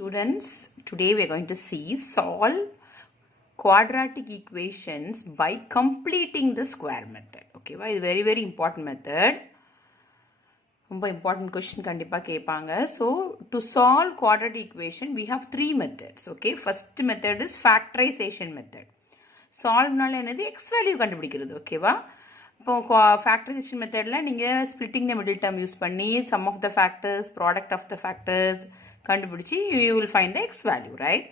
Students, today we are going to see solve quadratic equations by completing the square method. Okay, why is very important method. Very important question kandipa kepanga. So to solve quadratic equation we have three methods. Okay, first method is factorization method. Solve nalla enadhu x value kandupidikkirathu. Okay va? இப்போ factorization methodல நீங்க splitting the middle term use பண்ணி sum of the factors, product of the factors கண்டுபிடிச்சி you will find the x value, right?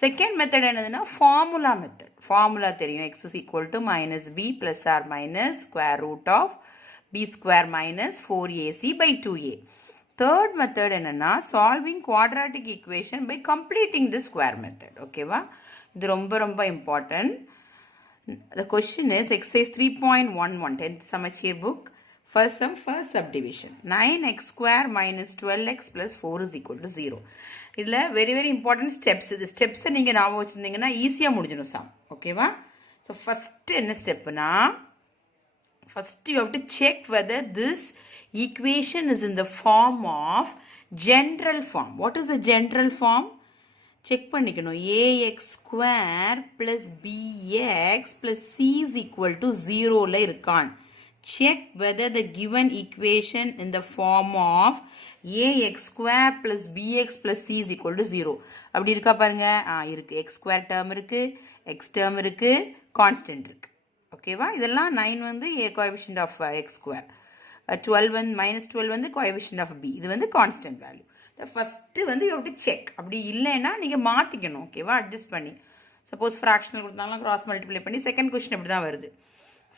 Second method என்னதுன்னா formula method. Formula தெரியும், x is equal to minus b plus or minus square root of b square minus 4ac by 2a. Third method என்னன்னா solving quadratic equation by completing the square method. ஓகேவா? இது ரொம்ப important. The question is exercise 3.11 10th Samacheer book. First sum, first subdivision. 9x² minus 12x plus 4 is equal to 0. இதில் very important steps. இது steps நீங்கள் ஞாபகம் வச்சுருந்தீங்கன்னா ஈஸியாக முடிஞ்சிடும் sum. ஓகேவா? So first என்ன ஸ்டெப்னா, first you have to check whether this equation is in the form of general form. What is the general form? Check பண்ணிக்கணும். ax² plus bx plus c is equal to 0ல இருக்கான். Check whether the given equation in the form of ax² plus bx plus c is equal to 0. அப்படி இருக்கா பாருங்க. இருக்கு. x² term இருக்கு, x term இருக்கு, constant இருக்கு. ஓகேவா? இதெல்லாம் 9 வந்து coefficient of x², 12 வந்து -12 வந்து coefficient of b. இது வந்து constant value. ஃபஸ்ட்டு வந்து you have to check. அப்படி இல்லைன்னா நீங்கள் மாற்றிக்கணும். ஓகேவா? அட்ஜஸ்ட் பண்ணி சப்போஸ் ஃப்ராக்ஷனல் கொடுத்தாங்கன்னா கிராஸ் மல்டிப்ளை பண்ணி செகண்ட் கொஸ்டின் இப்படி தான் வருது.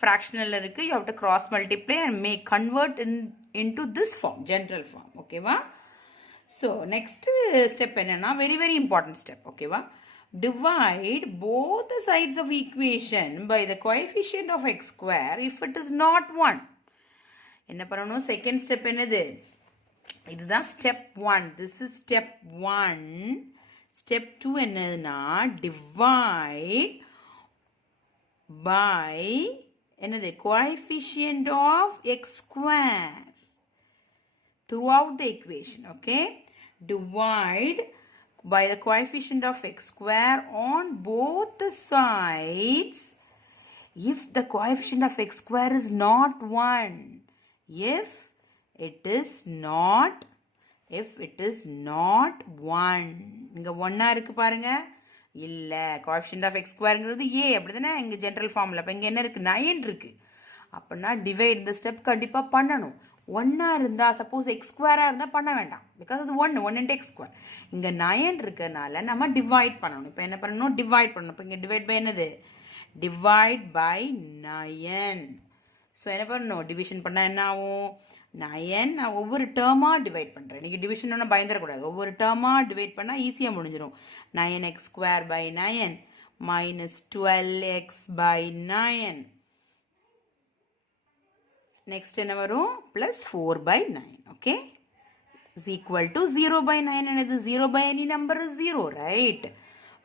ஃப்ராக்ஷனல் இருக்குது, you have to cross multiply and make convert into this form, general form. ஓகேவா? ஸோ நெக்ஸ்ட் ஸ்டெப் என்னன்னா very important step. ஓகேவா? Divide both the sides of equation by the coefficient of x² if it is not 1. என்ன பண்ணணும்? Second step என்னது? இதுதான் step 1. This is step 1. Step 2 என்னதுன்னா divide by என்னது coefficient of x² throughout the equation. Okay, divide by the coefficient of x² on both the sides if the coefficient of x² is not 1. If it is not 1. இங்க 1 இருக்கு பாருங்க. இல்ல, coefficient of x²ங்கிறது a அப்படிதானே இங்க general formula. அப்ப இங்க என்ன இருக்கு? 9 இருக்கு. அப்பனா டிவைட் இந்த ஸ்டெப் கண்டிப்பா பண்ணணும். 1 இருந்தா சப்போஸ் x² இருந்தா பண்ண வேண்டாம். பிகாஸ் அது 1 into x². இங்க 9 இருக்கனால நம்ம டிவைட் பண்ணணும். இப்போ என்ன பண்ணணும்? டிவைட் பண்ணணும். இப்போ இங்க டிவைட் பை என்னது? Divide by 9. ஸோ என்ன பண்ணணும்? டிவிஷன் பண்ணா என்ன ஆகும்? 9 நான் ஒவ்வொரு டேர்மாக டிவைட் பண்ணுறேன். நீங்கள் டிவிஷன் ஒன்றும் பயந்துடக்கூடாது. ஒவ்வொரு டேர்மாக டிவைட் பண்ணால் ஈஸியாக முடிஞ்சிடும். 9x² by 9 minus 12x by 9. Next என்ன வரும்? Plus 4 by 9. Okay, is equal to 0 by 9. என்னது? 0 by any number is 0, right?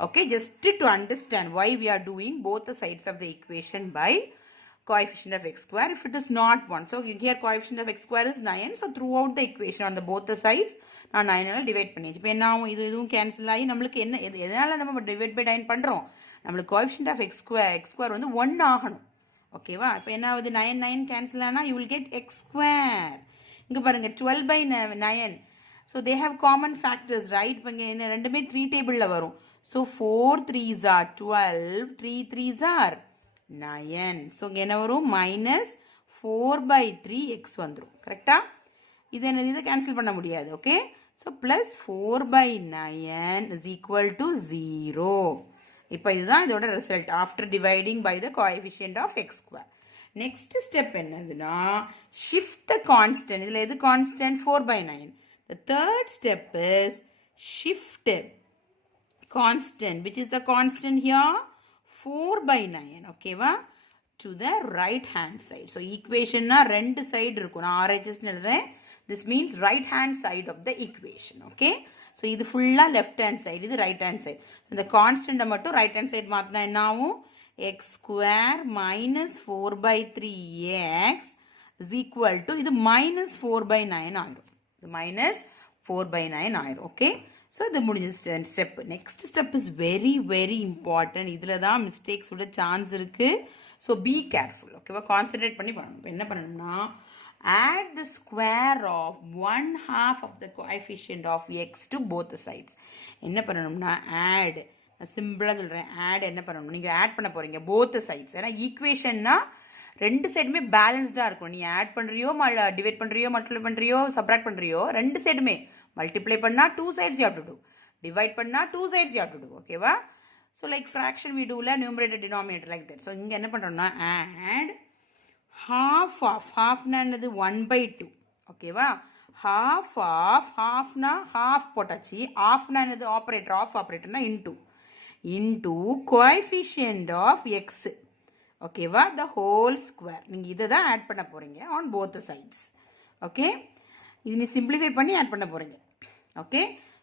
Okay, just to understand why we are doing both the sides of the equation by coefficient of x² if it is not 1. So here coefficient of x² is 9. So throughout the equation on the both the sides நான் 9 divide பண்ணிச்சு. இப்போ என்ன ஆகும்? இதுவும் cancel ஆகி நம்மளுக்கு என்ன எதனால நம்ம டிவைட் பை 9 பண்ணுறோம்? நம்மளுக்கு coefficient of x² வந்து 1 ஆகணும். ஓகேவா? இப்போ என்ன ஆகுது? 9 கேன்சல் ஆனால் you will get x². இங்கே பாருங்க 12 by 9. So they have common factors, right? இப்போ இங்கே இந்த ரெண்டுமே 3 டேபிளில் வரும். So 4 3s are 12, 3 3s are 9. So இங்கே என்ன வரும்? minus 4 by 3x வந்துடும். கரெக்டா? இதை கேன்சல் பண்ண முடியாது. Okay, so plus 4 by 9 is equal to 0. இப்போ இதுதான் இதோட result after dividing by the coefficient of x². Next step என்னதுன்னா ஷிஃப்ட் த கான்ஸ்டன்ட். இதில் எது constant? 4 by 9. The third step is shift constant, which is the constant here 4 by 9. ஓகேவா? to the right hand side. So equation na ரெண்டு side இருக்கும். நான் RHS எழுதுறேன். This means right hand side of the equation. Okay, so இது full left hand side, இது right hand side. இந்த constant மட்டும் right hand side மாத்தினா என்ன ஆகும்? x² minus 4 by 3x is equal to இது minus 4 by 9 ஆயிரும். இது minus 4 by 9 ஆயிரும். Okay, ஸோ இது முடிஞ்ச step. Next step is very very important. இதில் தான் மிஸ்டேக்ஸ் விட சான்ஸ் இருக்குது. So be careful. ஓகேவா, கான்சன்ட்ரேட் பண்ணி பண்ணணும். இப்போ என்ன பண்ணணும்னா add the square of 1/2 of the coefficient of x to both the sides. என்ன பண்ணணும்னா add, சிம்பிளாக சொல்கிறேன், add என்ன பண்ணணும், நீங்கள் ஆட் பண்ண போகிறீங்க both the sides. ஏன்னா ஈக்குவேஷன்னா ரெண்டு சைடுமே பேலன்ஸ்டாக இருக்கும். நீ ஆட் பண்ணுறியோ டிவைட் பண்ணுறியோ மல்டிப்ளை பண்ணுறியோ சப்ராக்ட் பண்ணுறியோ ரெண்டு சைடுமே மல்டிப்ளை பண்ணால் 2 sides you have to do, divide பண்ணால் 2 sides you have to do. ஓகேவா? So like fraction we do numerator denominator like that. So இங்கே என்ன பண்ணுறோம்னா add half of, halfனா என்னது 1/2. ஓகேவா? half of, halfனா half போட்டாச்சு, halfனா என்னது ஆப்ரேட்டர், ஆஃப் ஆப்ரேட்டர்னா into coefficient of x. ஓகேவா? the whole square. நீங்கள் இதை தான் ஆட் பண்ண போகிறீங்க on both the sides. Okay, இது நீ சிம்பிளிஃபை பண்ணி ஆட் பண்ண போகிறீங்க. ஓகே,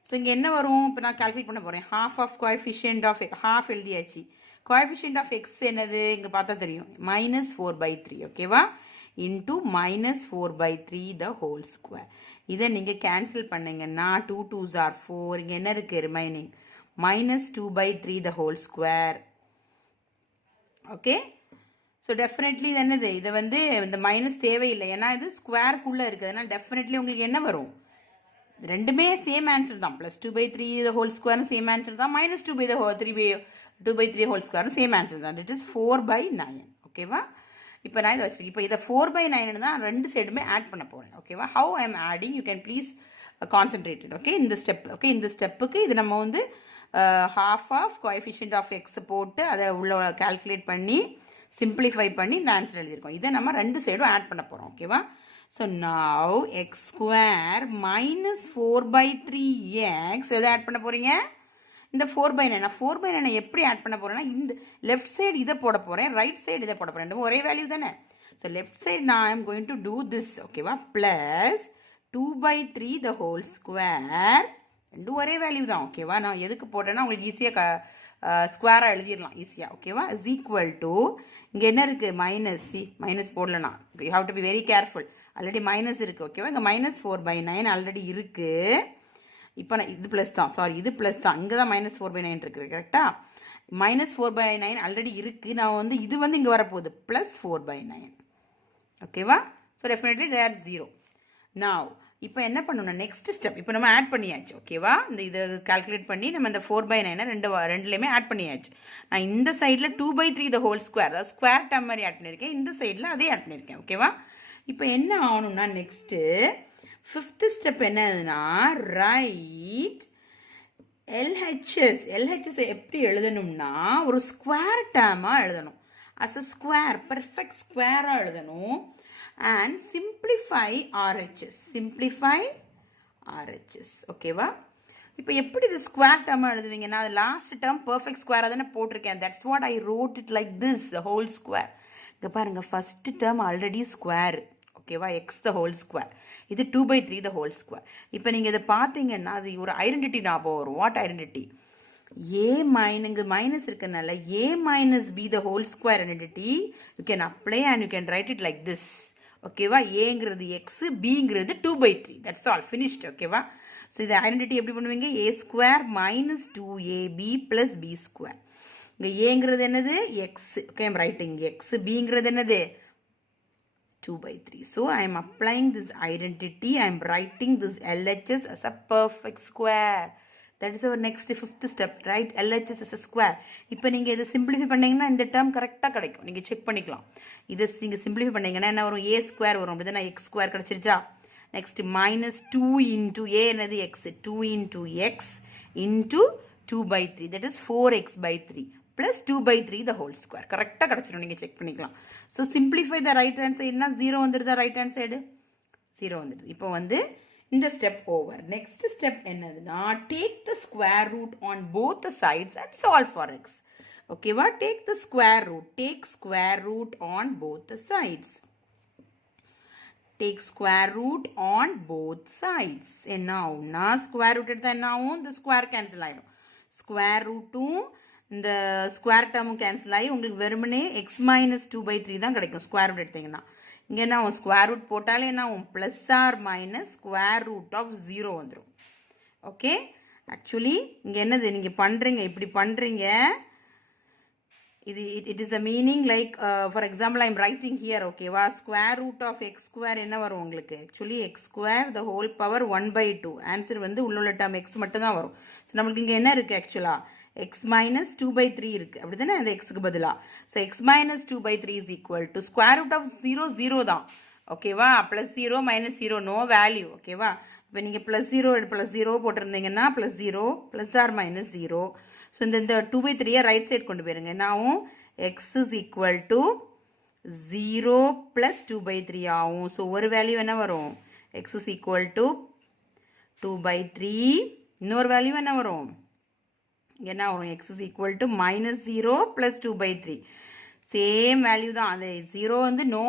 ஸோ இங்கே என்ன வரும், இப்போ நான் கால்குலேட் பண்ண போகிறேன். half of coefficient of half எழுதியாச்சு. coefficient of x என்னது இங்கே பார்த்தா தெரியும், -4/3. ஓகேவா? into -4/3 the whole square. இதை நீங்கள் கேன்சல் பண்ணிங்கன்னா 2 2s are 4. இங்கே என்ன இருக்குது remaining, -2/3 the whole square. Okay, so definitely இது என்னது, இதை வந்து இந்த மைனஸ் தேவையில்லை, ஏன்னா இது ஸ்கொயருக்குள்ளே இருக்குது. அதனால் டெஃபினெட்லி உங்களுக்கு என்ன வரும், ரெண்டுமே சேம் ஆன்சர் தான். +2/3 the whole square same answer தான், -2/3 whole square சேம் ஆன்சர் தான். It is 4/9. ஓகேவா? இப்போ நான் இதை வச்சுருக்கேன். இப்போ இதை 4/9 தான் ரெண்டு சைடுமே ஆட் பண்ண போகிறேன். ஓகேவா? How I am adding you can please concentrated. Okay, இந்த ஸ்டெப். ஓகே, இந்த ஸ்டெப்புக்கு இது நம்ம வந்து half of coefficient of x போட்டு அதை உள்ள கால்குலேட் பண்ணி சிம்பிளிஃபை பண்ணி இந்த ஆன்சர் எழுதியிருக்கோம். இதை நம்ம ரெண்டு சைடும் ஆட் பண்ண போகிறோம். ஓகேவா? ஸோ நவ் x² -4/3x எதை ஆட் பண்ண போகிறீங்க, இந்த 4/9. 4/9 எப்படி ஆட் பண்ண போகிறேன்னா, இந்த லெஃப்ட் சைடு இதை போட போகிறேன், ரைட் சைடு இதை போட போகிறேன். ரெண்டும் ஒரே வேல்யூ தானே. ஸோ லெஃப்ட் சைடு நான் I'm going to do this. ஓகேவா? +2/3 the whole square. ரெண்டும் ஒரே வேல்யூ தான். ஓகேவா? நான் எதுக்கு போட்டேன்னா உங்களுக்கு ஈஸியாக ஸ்கொயராக எழுதிடலாம் ஈஸியாக. ஓகேவா? இஸ் ஈக்குவல் டு, இங்கே என்ன இருக்குது, மைனஸ் போடலனா, you have to be very careful. Already minus இருக்குது. ஓகேவா? இங்கே -4/9 ஆல்ரெடி இருக்குது. இப்போ நான் இது ப்ளஸ் தான், சாரி இது ப்ளஸ் தான், இங்கே தான் -4/9 இருக்குது. கரெக்டாக? -4/9 ஆல்ரெடி இருக்குது. நான் வந்து இது வந்து இங்கே வரப்போகுது +4/9. ஓகேவா? So definitely they are 0. நாவ் இப்போ என்ன பண்ணணும், நெக்ஸ்ட் ஸ்டெப். இப்போ நம்ம ஆட் பண்ணியாச்சு. ஓகேவா? இந்த இதை கால்குலேட் பண்ணி நம்ம இந்த 4/9 ரெண்டுலேயுமே ஆட் பண்ணியாச்சு. நான் இந்த சைடில் 2/3 the whole square, அதாவது ஸ்கொயர் டேர்ம் மாதிரி ஆட் பண்ணியிருக்கேன். இந்த சைடில் அதே ஆட் பண்ணியிருக்கேன். ஓகேவா? இப்போ என்ன ஆகணும்னா நெக்ஸ்ட்டு 5th ஸ்டெப் என்னதுன்னா, ரைட் LHS எப்படி எழுதணும்னா ஒரு ஸ்கொயர் டேர்மாக எழுதணும். அஸ் அ ஸ்கொயர், பெர்ஃபெக்ட் ஸ்கொயராக எழுதணும். And simplify RHS. ஓகேவா? இப்போ எப்படி இது ஸ்கொயர் டேர்மாக எழுதுவீங்கன்னா, அது லாஸ்ட் டேர்ம் பெர்ஃபெக்ட் ஸ்கொயராக தானே போட்டிருக்கேன். That's what I wrote it like this, the whole square. இங்கே பாருங்கள், ஃபஸ்ட்டு டேர்ம் ஆல்ரெடி ஸ்கொயர். ஓகேவா? x the whole square. இது 2/3 the whole square. இப்போ நீங்கள் இதை பார்த்தீங்கன்னா அது ஒரு ஐடென்டிட்டி ஞாபகம் வரும். What identity? இங்கே மைனஸ் இருக்கனால a - b the whole square identity you can apply and you can write it like this. ஓகேவா? ஏங்கிறது x, bங்கிறது 2/3. That's all, finished. ஓகேவா? ஸோ இது ஐடென்டிட்டி எப்படி பண்ணுவீங்க, a² - 2ab + b². இங்கே ஏங்கிறது என்னது, x. Okay, I'm writing x. bங்கிறது என்னது 2/3. So I am applying this identity. I am writing this LHS as a perfect square. That is our next 5th step, right? LHS as a square. இப்போ நீங்கள் இதை simplify பண்ணிங்கன்னா இந்த term கரெக்டாக கிடைக்கும். நீங்கள் check பண்ணிக்கலாம். இதை நீங்கள் சிம்பிளிஃபை பண்ணிங்கன்னா என்ன வரும், a² வரும். அப்படி தான் x² கிடச்சிருச்சா. நெக்ஸ்ட் -2 into a என்னது x, 2 into x into 2/3. that is 4x/3 plus 2/3 the whole square. கரெக்டாக கிடச்சிடும். நீங்கள் செக் பண்ணிக்கலாம். So simplify the right hand சைடுனா 0 வந்துடுதா, ரைட் ஹேண்ட் சைடு 0 வந்துடுது. இப்போ வந்து இந்த ஸ்டெப் ஓவர். நெக்ஸ்ட் ஸ்டெப் என்னதுன்னா, take the square root on both the sides and solve for x. ஓகேவா? Take the square root, take square root on both the sides. Take square root on both sides. என்ன ஆகும்னா, square root எடுத்தால் என்ன ஆகும், இந்த square cancel ஆகிடும். Square ரூட்டும் இந்த ஸ்கொயர் டேர்மும் கேன்சல் ஆகி உங்களுக்கு வெறுமனே x - 2/3 தான் கிடைக்கும் ஸ்கொயர் ரூட் எடுத்தீங்கன்னா. இங்கே என்ன ஆகும், ஸ்கொயர் ரூட் போட்டாலே என்ன ஆகும், +or - ஸ்கொயர் ரூட் ஆஃப் 0 வந்துடும். ஓகே, ஆக்சுவலி இங்கே என்னது நீங்கள் பண்ணுறீங்க இப்படி பண்ணுறீங்க it is a meaning like for example I am writing here ஓகேவா square root of x square என்ன வரும் உங்களுக்கு actually x square the whole power 1/2 answer வந்து உள்ள டேர்ம் x மட்டும் தான் வரும் ஸோ நம்மளுக்கு இங்கே என்ன இருக்குது ஆக்சுவலாக x minus 2/3 இருக்குது அப்படி தானே அந்த எக்ஸுக்கு பதிலாக so x minus 2/3 is equal to square root of 0 தான் ஓகேவா +0 -0 நோ வேல்யூ ஓகேவா இப்போ நீங்கள் +0 போட்டிருந்தீங்கன்னா +0 + or -0 ஸோ இந்த 2/3 ரைட் சைட் கொண்டு போயிருங்க என்னாவும் x is equal to 0 + 2/3 ஆகும் ஸோ ஒரு வேல்யூ என்ன வரும் x is equal to 2/3 இன்னொரு வேல்யூ என்ன வரும் என்ன வரும் x is equal to -0 + 2/3 same value தான் அந்த 0 வந்து நோ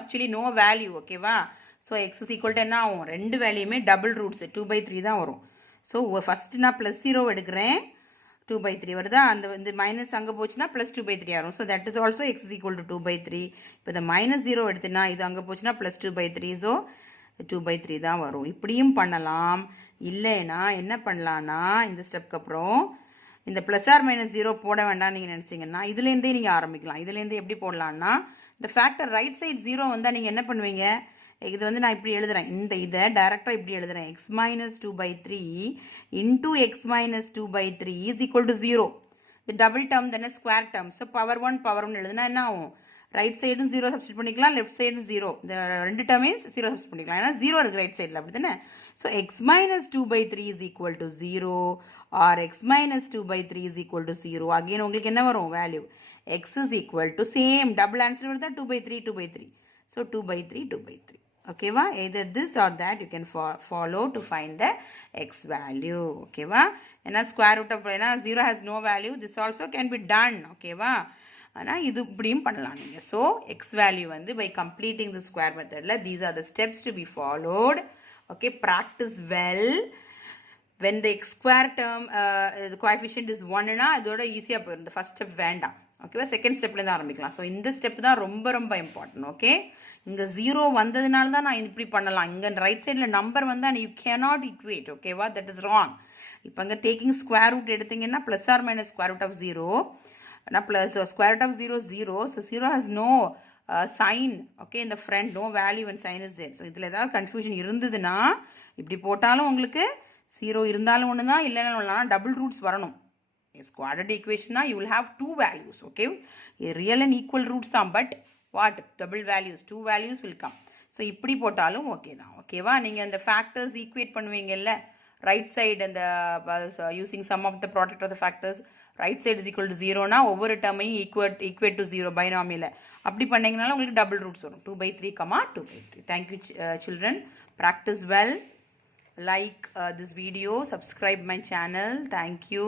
ஆக்சுவலி நோ வேல்யூ ஓகேவா so x is equal to என்ன ஆகும் ரெண்டு வேல்யூமே டபுள் ரூட்ஸ் 2/3 தான் வரும் ஸோ ஃபஸ்ட்டு நான் +0 எடுக்கிறேன் 2/3 வருதா அந்த வந்து மைனஸ் அங்கே போச்சுன்னா +2/3 ஆகும் so that is also x is equal to 2/3 இப்போ இந்த -0 எடுத்துனா இது அங்கே போச்சுன்னா +2/3 ஸோ 2/3 தான் வரும் இப்படியும் பண்ணலாம் இல்லைன்னா என்ன பண்ணலான்னா இந்த ஸ்டெப்க்கு அப்புறம் இந்த +or-0 போட வேண்டாம் நீங்கள் நினச்சிங்கன்னா இதுலேருந்தே நீங்கள் ஆரம்பிக்கலாம் இதுலேருந்து எப்படி போடலான்னா இந்த ஃபேக்டர் ரைட் சைட் 0 வந்தால் நீங்கள் என்ன பண்ணுவீங்க இது வந்து நான் இப்படி எழுதுறேன் இதை டைரெக்டாக இப்படி எழுதுறேன் x minus 2/3 into x minus 2/3 is equal to 0 இது டபுள் டேர்ம் தானே ஸ்கொயர் டேர்ம் ஸோ பவர் 1 எழுதுனா என்ன ஆகும் ரைட் சைடும் 0 சப்ஸ்டிட் பண்ணிக்கலாம் லெஃப்ட் சைடும் 0 இந்த ரெண்டு டேர்மே 0 சப்ஸ்டிட் பண்ணிக்கலாம் ஏன்னா 0 இருக்குது ரைட் சைடில் அப்படி தானே so x minus 2/3 is equal to 0 or x minus 2/3 is equal to 0 again உங்களுக்கு என்ன வரும் value x is equal to same double answer வருதா 2/3 ஸோ 2/3 ஓகேவா either this or that you can follow to find the x value ஓகேவா ஏன்னா square root of ஏன்னா 0 has no value this also can be done ஓகேவா ஆனால் இது இப்படியும் பண்ணலாம் நீங்கள் ஸோ x value வந்து by completing the square methodல these are the steps to be followed okay practice well when the x square term the coefficient is 1 னா இதோட ஈஸியாக போயிடும் இந்த ஃபர்ஸ்ட் ஸ்டெப் வேண்டாம் ஓகேவா செகண்ட் ஸ்டெப்லேருந்து ஆரம்பிக்கலாம் ஸோ இந்த ஸ்டெப் தான் ரொம்ப இம்பார்ட்டன்ட் ஓகே இங்கே 0 வந்ததுனால தான் நான் இப்படி பண்ணலாம் இங்கே ரைட் சைடில் நம்பர் வந்தால் யூ கேனாட் ஈக்குவேட் ஓகேவா தட் இஸ் ராங் இப்போ இங்கே டேக்கிங் ஸ்கொயர் ரூட் எடுத்தீங்கன்னா +or- ஸ்கொயர் ரூட் ஆஃப் 0 ஆனால் plus square root of 0 so 0 has no sign okay இந்த front no value and sign is there so இதில் ஏதாவது confusion இருந்ததுன்னா இப்படி போட்டாலும் உங்களுக்கு 0 இருந்தாலும் ஒன்று தான் இல்லைன்னா ஒன்று டபுள் ரூட்ஸ் வரணும் quadratic equation you will have two values okay real and equal roots தான் but what double values two values will come so இப்படி போட்டாலும் ஓகே தான் ஓகேவா நீங்கள் அந்த ஃபேக்டர்ஸ் ஈக்குவேட் பண்ணுவீங்கல்ல ரைட் சைடு அந்த using sum of the product of the factors right side is equal to 0னா ஒவ்வொரு டேர்மையும் ஈக்குவேட் டு 0 பைனாமியில் அப்படி பண்ணிங்கனாலும் உங்களுக்கு டபுள் ரூட்ஸ் வரும் 2/3 2/3 thank you children practice well like this video subscribe my channel thank you